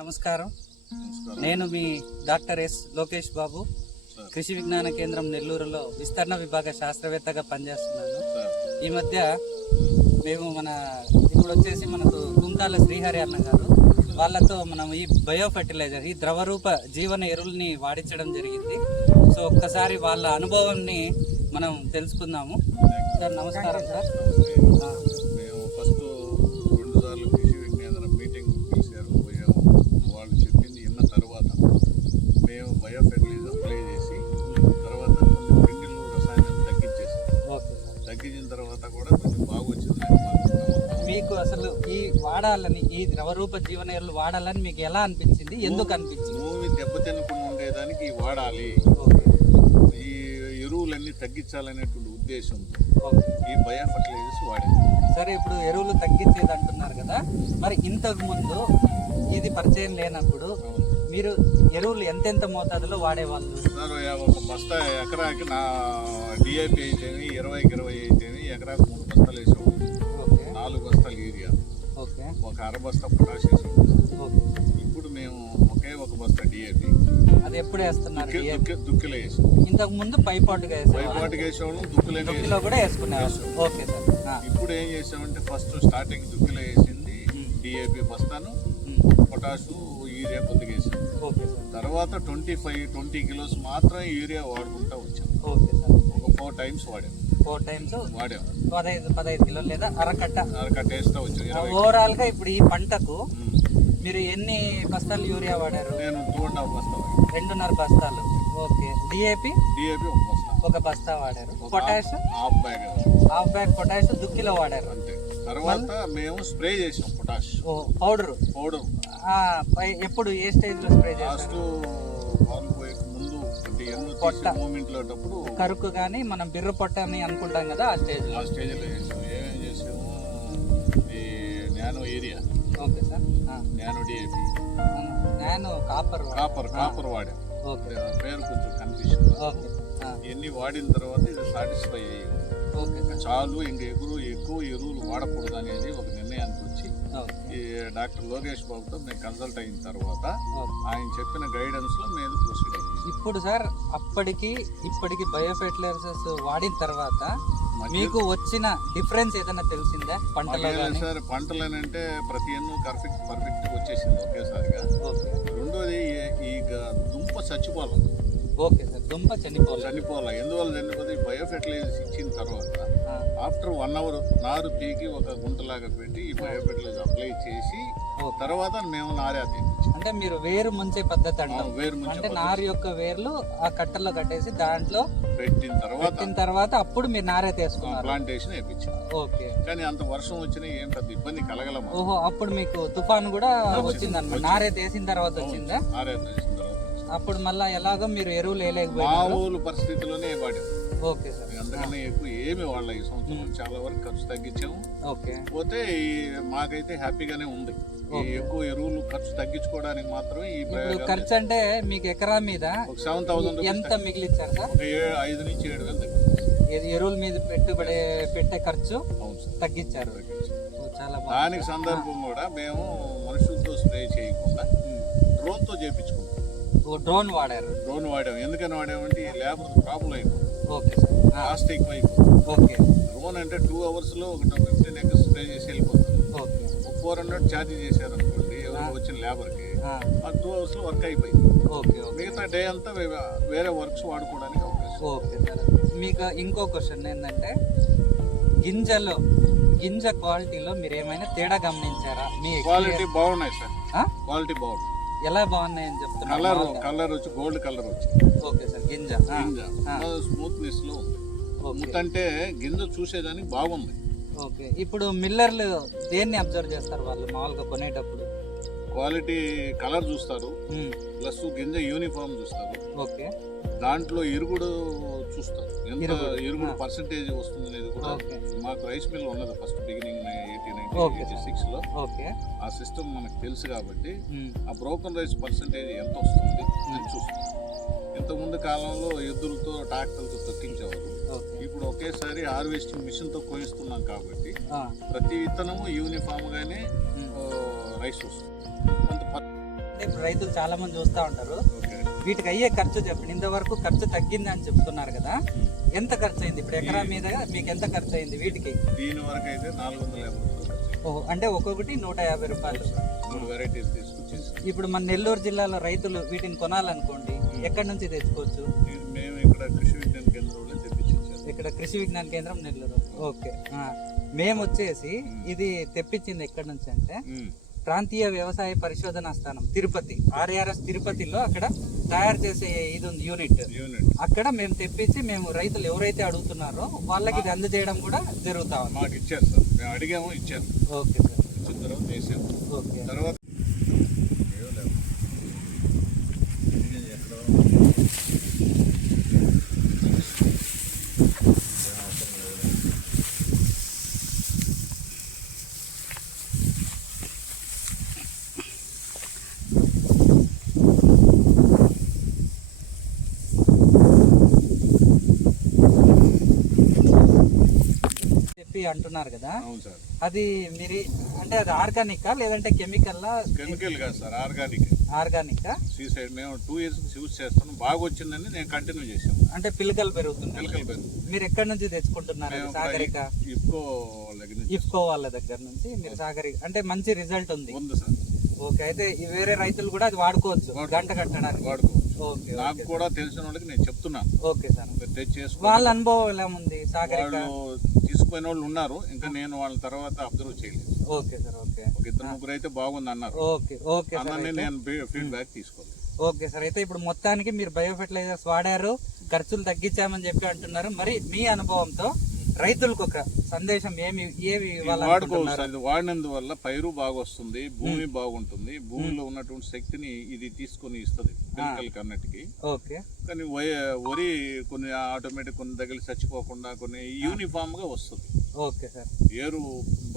నమస్కారం. నేను మీ doctor yes Lokesh Babu, కృషి విజ్ఞాన కేంద్రం నెల్లూరులో విస్తరణ విభాగ శాస్త్రవేత్తగా పనిచేస్తున్నాను. ఈ మధ్య మేము ఇప్పుడు వచ్చేసి మనకు కుంకాల శ్రీహరి అన్న గారు వాళ్ళతో మనం ఈ బయో ఫర్టిలైజర్, ఈ ద్రవరూప జీవన ఎరువుల్ని వాడించడం జరిగింది. సో ఒక్కసారి వాళ్ళ అనుభవాన్ని మనం తెలుసుకుందాము. సార్ నమస్కారం. సార్ మేము ఫస్ట్ 2 సార్లు కృషి విజ్ఞాన మీటింగ్ పిలిచారు. వాళ్ళు చెప్పింది విన్న తర్వాత మేము బయో ఫెర్టిలైజర్ అప్లై చేసి తర్వాత కొన్ని పిండిలు రసాయనాలు తగ్గించిన తర్వాత కూడా కొంచెం బాగా వచ్చింది. మీకు అసలు ఈ వాడాలని, ఈ ద్రవరూప జీవన ఎరువులు వాడాలని మీకు ఎలా అనిపించింది, ఎందుకు అనిపించింది? భూమి దెబ్బతినకుండా ఉండేదానికి వాడాలి, ఈ ఎరువులన్నీ తగ్గించాలనేటువంటి ఉద్దేశంతో ఈ బయో ఫర్టిలైజర్స్ వాడాలి. సరే, ఇప్పుడు ఎరువులు తగ్గించేది అంటున్నారు కదా, మరి ఇంతకు ముందు ఇది పరిచయం లేనప్పుడు మీరు ఎరువులు ఎంతెంత మోతాదులో వాడేవాళ్ళు? సార్, ఒక బస్తా ఎకరాకి నా డిఐపి అయితేనే 20-20 అయితేనే ఎకరాకు 3 బస్తాలు వేసేవాళ్ళు. 4 బస్తాలు యూరియా, ఒక 1/2 బస్తా పొటాష్ వేసేవాళ్ళు. ఇప్పుడు మేము ఒక బస్తా డిఐపి. అది ఎప్పుడు వేస్తున్నారు? దుక్కిలో వేసాం. ఇంతకు ముందు పైపాటుగా వేసేవాళ్ళం, దుక్కులో కూడా వేసుకున్నారు. Okay sir. ఇప్పుడు ఏం చేసామంటే ఫస్ట్ స్టార్టింగ్ దుక్కిలో వేసింది డిఐపి బస్తాను, పొటాషు, యూరియా కొద్దిగా వేసాం. తర్వాత 25-20 కిలోస్ మాత్రం యూరియా వాడుకుంటా వచ్చాం. ఒక 4 టైమ్స్ వాడాం. 15 కిలోలు లేదా అరకట్ట వేస్తా వచ్చాం. ఓవరాల్ గా ఇప్పుడు ఈ పంటకు మీరు ఎన్ని బస్తాలు యూరియా వాడారు? నేను 2.5 బస్తాలు. 2.5 బస్తాలు. ఓకే. డిఏపి 1 బస్తా. 1 బస్తా వాడారు. పొటాష్ హాఫ్ బ్యాగ్ పొటాష్ దుక్కిలో వాడారు. అంతే. తర్వాత మేము స్ప్రే చేసాం పొటాష్ పౌడర్. ఎప్పుడు ఏ స్టేజ్ లో స్ప్రే చేస్తారు? మూమెంట్ కరుకు కానీ మనం బిర్ర పొట్ట అని అనుకుంటాం కదా, ఆ స్టేజ్ లో చేసాము. ఏమేం చేసాము? ఈ nano area. Okay sir. Nano DAP, nano copper వాడాం. పేరు కొంచెం కన్ఫ్యూషన్. ఇవన్నీ వాడిన తర్వాత ఇది సాటిస్ఫై అయ్యి చాలు, ఇంక ఎక్కువ ఎరువులు వాడకూడదు అనేది ఒక నిర్ణయానికి వచ్చి ఈ డాక్టర్ లోకేష్ బాబుతో మేము కన్సల్ట్ అయిన తర్వాత ఆయన చెప్పిన గైడెన్స్ లో మేము ప్రొసీడ్ అయ్యాం. ఇప్పుడు సార్, ఇప్పటికి బయో ఫెర్టిలైజర్స్ వాడిన తర్వాత మీకు వచ్చిన డిఫరెన్స్ ఏదైనా తెలిసిందా పంటలో? సార్, పంటలేనంటే ప్రతి ఎన్నో పర్ఫెక్ట్ వచ్చేసింది ఒకేసారిగా. రెండోది ఈ దుంప చచ్చిపోవాలి. ఓకే సార్, దుంప చనిపోవాలి. ఎందువల్ల చనిపోతే బయో ఫెర్టిలైజర్స్ ఇచ్చిన తర్వాత ఆఫ్టర్ 1 అవర్ నారు పీకి ఒక గుంటలాగా పెట్టి ఈ బయో ఫెర్టిలైజర్ అప్లై చేసి తర్వాత మేము నారేస్తాం. అంటే మీరు వేరు ముంచే పద్ధతి అంటే నారు యొక్క వేర్లు ఆ కట్టల్లో కట్టేసి దాంట్లో పెట్టిన తర్వాత అప్పుడు మీరు నారే తీసుకున్నారు, ప్లాంటేషన్ వేయించాం. ఓకే. కానీ అంత వర్షం వచ్చినా ఏం పెద్ద ఇబ్బంది కలగలమా? ఓహో, అప్పుడు మీకు తుఫాను కూడా వచ్చిందన్నమాట. నారే తీసిన తర్వాత వచ్చిందా? అప్పుడు మళ్ళీ ఎలాగో మీరు ఎరువులు వేయలేకపోయారు. మామూలు పరిస్థితిలోనే వాడాం. Okay sir. అంతకన్నా ఎక్కువ ఏమి వాళ్ళ ఈ సంవత్సరం చాలా వరకు ఖర్చు తగ్గించాము. ఓకే. పోతే మాకైతే హ్యాపీగానే ఉంది. ఎక్కువ ఎరువులు ఖర్చు తగ్గించుకోవడానికి మాత్రం ఈ ఖర్చు అంటే మీకు ఎకరా మీద 7,000 ఎంత మిగిలిచ్చారు సార్? 5 నుంచి 7,000 ఎరువుల మీద పెట్టే ఖర్చు తగ్గించారు. చాలా దానికి సందర్భం కూడా మేము మనుషులతో స్ప్రే చేయకుండా డ్రోన్ తో చేయించుకున్నాం. డ్రోన్ వాడాం. ఎందుకని వాడామంటే ఈ లేబర్ ప్రాబ్లం అయిపోయింది. Okay sir. కాస్ట్ ఎక్కువ అయిపోయింది. ఓకే. డ్రోన్ అంటే 2 అవర్స్ లో 15 ఎకర్స్ స్ప్రే చేసి వెళ్ళిపోతుంది. ఓకే. 400 ఛార్జ్ చేశారు అనుకోండి ఎవరికి వచ్చిన లేబర్ కి, 2 అవర్స్ లో వర్క్ అయిపోయింది. ఓకే. మిగతా డే అంతా వేరే వర్క్స్ వాడుకోవడానికి అవకాశం. Okay sir. మీకు ఇంకో క్వశ్చన్ ఏంటంటే, గింజ క్వాలిటీలో మీరు ఏమైనా తేడా గమనించారా? మీ క్వాలిటీ బాగున్నాయి సార్. క్వాలిటీ బాగుంది. ఎలా బాగున్నాయని చెప్తున్నారు? కలర్ వచ్చి గోల్డ్ కలర్ వచ్చి. Okay sir. గింజ స్మూత్నెస్ లో స్మూత్ అంటే గింజ చూసేదానికి బాగుంది. ఓకే. ఇప్పుడు మిల్లర్లు దేన్ని అబ్జర్వ్ చేస్తారు వాళ్ళు మామూలుగా కొనేటప్పుడు? క్వాలిటీ కలర్ చూస్తారు, ప్లస్ గింజ యూనిఫామ్ చూస్తారు. ఓకే. దాంట్లో ఇరుగుడు చూస్తారు, ఎంత ఇరుగుడు పర్సెంటేజ్ వస్తుంది అనేది కూడా. మాకు రైస్ మిల్ ఉన్నది ఫస్ట్ బిగినింగ్ 1896 లో. ఆ సిస్టమ్ మనకు తెలుసు కాబట్టి ఆ బ్రోకన్ రైస్ పర్సెంటేజ్ ఎంత వస్తుంది అని చూస్తాం. ఇంతకుముందు కాలంలో ఎద్దులతో ట్రాక్టర్లతో తొక్కించేవారు. ఇప్పుడు ఒకేసారి హార్వెస్టింగ్ మిషన్ తో కోయిస్తున్నాం కాబట్టి ప్రతి విత్తనము యూనిఫామ్ గానే రైస్ వస్తుంది. ఇప్పుడు రైతులు చాలా మంది చూస్తూ ఉంటారు. ఓకే. వీటికి అయ్యే ఖర్చు చెప్పండి. ఇంతవరకు ఖర్చు తగ్గింది అని చెప్తున్నారు కదా, ఎంత ఖర్చు అయింది ఇప్పుడు ఎకరా మీద మీకు ఎంత ఖర్చు అయింది వీటికి? దీని వరకు అయితే 450 రూపాయలు. ఓహో, అంటే ఒక్కొక్కటి 150 రూపాయలు. 3 వెరైటీస్ తీసుకొచ్చేసి ఇప్పుడు మన నెల్లూరు జిల్లాలో రైతులు వీటిని కొనాలనుకోండి ఎక్కడి నుంచి తెచ్చుకోవచ్చు? మేము ఇక్కడ కృషి విజ్ఞాన కేంద్రంలో తెప్పించాము. ఇక్కడ కృషి విజ్ఞాన కేంద్రం నెల్లూరు. ఓకే. మేము వచ్చేసి ఇది తెప్పించింది ఎక్కడి నుంచి అంటే ప్రాంతీయ వ్యవసాయ పరిశోధన స్థానం తిరుపతి, ఆర్ఆర్ఎస్ తిరుపతిలో అక్కడ తయారు చేసే ఇది ఉంది యూనిట్. అక్కడ మేము తెప్పించి మేము రైతులు ఎవరైతే అడుగుతున్నారో వాళ్ళకి ఇది అందజేయడం కూడా జరుగుతా ఉంది. మాకు ఇచ్చారు సార్, మేము అడిగాము ఇచ్చారు. Okay sir. ఇచ్చిన తర్వాత వేసాము. ఓకే. తర్వాత చెప్పి అంటున్నారు కదా, అవును సార్. అది మీరు అంటే అది ఆర్గానికా లేదంటే కెమికల్లా? కెమికల్ కాదు సార్, ఆర్గానిక్. ఆర్గానికా? సీసైడ్ మేము 2 years యూజ్ చేస్తాను, బాగా వచ్చిందని నేను కంటిన్యూ చేసాను. అంటే పిలకలు పెరుగుతున్నాయి. పిలకలు పెరుగుతుంది. మీరు ఎక్కడి నుంచి తెచ్చుకుంటున్నారు? మేము సాగరిక ఇఫ్కో దగ్గర నుంచి. ఇఫ్కో వాళ్ళ దగ్గర నుంచి మీరు సాగరిక అంటే మంచి రిజల్ట్ ఉంది. ఉంది సార్. ఓకే. అయితే ఈ వేరే రైతులు కూడా అది వాడుకోవచ్చు గంట కట్టడానికి. వాడుకోవచ్చు. ఓకే. నాకు కూడా తెలిసిన వాళ్ళకి నేను చెప్తున్నాను. Okay sir. తెచ్చేసుకో. వాళ్ళ అనుభవం ఎలా ఉంది? సాగరిక వాళ్ళు తీసుకుపోయిన వాళ్ళు ఉన్నారు, ఇంకా నేను వాళ్ళ తర్వాత అబ్జర్వ్ చేయలేదు. Okay sir. ఓకే. ఒక 2-3 అయితే బాగుంది అన్నారు. ఓకే. Okay sir. అన్నీ నేను ఫీడ్బ్యాక్ తీసుకోవాలి. Okay sir. అయితే ఇప్పుడు మొత్తానికి మీరు బయో ఫెర్టిలైజర్స్ వాడారు, ఖర్చులు తగ్గించామని చెప్పి అంటున్నారు. మరి మీ అనుభవంతో రైతులకు ఒక సందేశం ఏమి వాడుకోవచ్చు. అది వాడినందువల్ల పైరు బాగా వస్తుంది, భూమి బాగుంటుంది, భూమిలో ఉన్నటువంటి శక్తిని ఇది తీసుకొని ఇస్తుంది పిలకలకి అన్నిటికీ. ఓకే. కానీ వరి కొన్ని ఆటోమేటిక్ కొన్ని దగ్గర చచ్చిపోకుండా కొన్ని యూనిఫామ్ గా వస్తుంది. Okay sir. ఏరు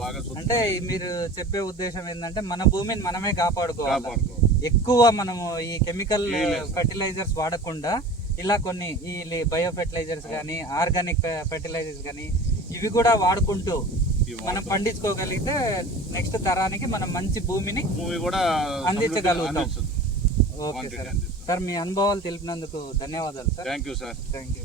బాగా అంటే మీరు చెప్పే ఉద్దేశం ఏంటంటే మన భూమిని మనమే కాపాడుకోవాలి. ఎక్కువ మనము ఈ కెమికల్ ఫెర్టిలైజర్స్ వాడకుండా ఇలా కొన్ని ఈ బయో ఫెర్టిలైజర్స్ కానీ ఆర్గానిక్ ఫెర్టిలైజర్స్ కానీ ఇవి కూడా వాడుకుంటూ మనం పండించుకోగలిగితే నెక్స్ట్ తరానికి మనం మంచి భూమిని కూడా అందించగలుగుతాం. Okay sir. సార్ మీ అనుభవాలు తెలిపినందుకు ధన్యవాదాలు sir. Thank you sir. Thank you.